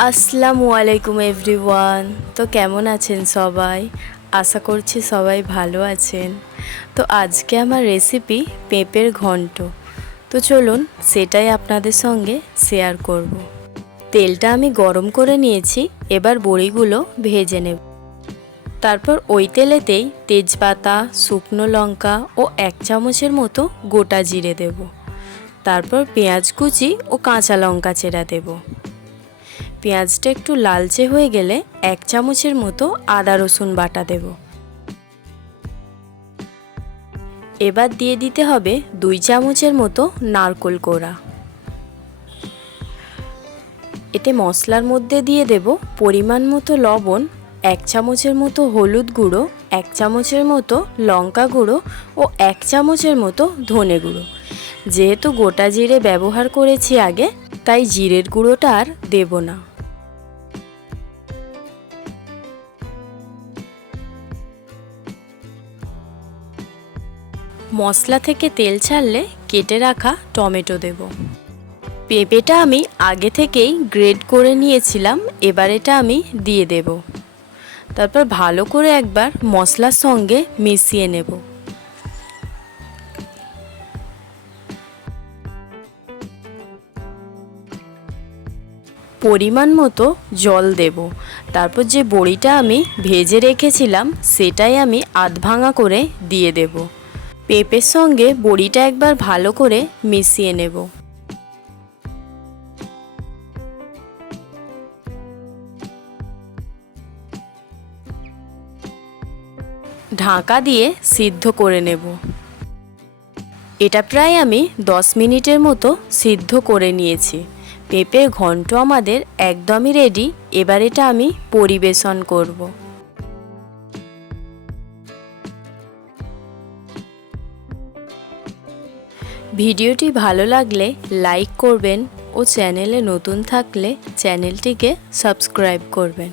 আসসালামু আলাইকুম এভরিওয়ান। তো কেমন আছেন সবাই? আশা করছি সবাই ভালো আছেন। তো আজকে আমার রেসিপি পেঁপের ঘন্ট। তো চলুন সেটাই আপনাদের সঙ্গে শেয়ার করব। তেলটা আমি গরম করে নিয়েছি, এবার বড়িগুলো ভেজে নেব। তারপর ওই তেলেতেই তেজপাতা, শুকনো লঙ্কা ও 1 চামচের মতো গোটা জিরে দেব। তারপর পেঁয়াজ কুচি ও কাঁচা লঙ্কা চেরা দেব। পেঁয়াজটা একটু লালচে হয়ে গেলে 1 চামচের মতো আদা রসুন বাটা দেব। এবার দিয়ে দিতে হবে 2 চামচের মতো নারকেল কোড়া। এতে মশলার মধ্যে দিয়ে দেব পরিমাণ মতো লবণ, 1 চামচের মতো হলুদ গুঁড়ো, 1 চামচের মতো লঙ্কা গুঁড়ো ও 1 চামচের মতো ধনে গুঁড়ো। যেহেতু গোটা জিরে ব্যবহার করেছি আগে, তাই জিরের গুঁড়োটা আর দেব না। মশলা থেকে তেল ছাড়লে কেটে রাখা টমেটো দেব। পেঁপেটা আমি আগে থেকেই গ্রেড করে নিয়েছিলাম, এবার এটা আমি দিয়ে দেব। তারপর ভালো করে একবার মশলার সঙ্গে মিশিয়ে নেব। পরিমাণ মতো জল দেব। তারপর যে বড়িটা আমি ভেজে রেখেছিলাম সেটাই আমি আধ ভাঙা করে দিয়ে দেব। পেঁপের সঙ্গে বড়িটা একবার ভালো করে মিশিয়ে নেব। ঢাকা দিয়ে সিদ্ধ করে নেব। এটা প্রায় আমি 10 মিনিটের মতো সিদ্ধ করে নিয়েছি। পেঁপের ঘন্ট আমাদের একদমই রেডি। এবার এটা আমি পরিবেশন করব। ভিডিওটি ভালো লাগলে লাইক করবেন ও চ্যানেলে নতুন থাকলে চ্যানেলটিকে সাবস্ক্রাইব করবেন।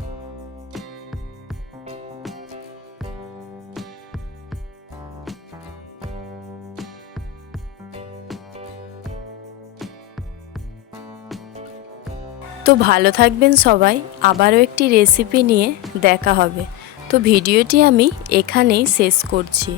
তো ভালো থাকবেন সবাই। আবারও একটি রেসিপি নিয়ে দেখা হবে। তো ভিডিওটি আমি এখানেই শেষ করছি।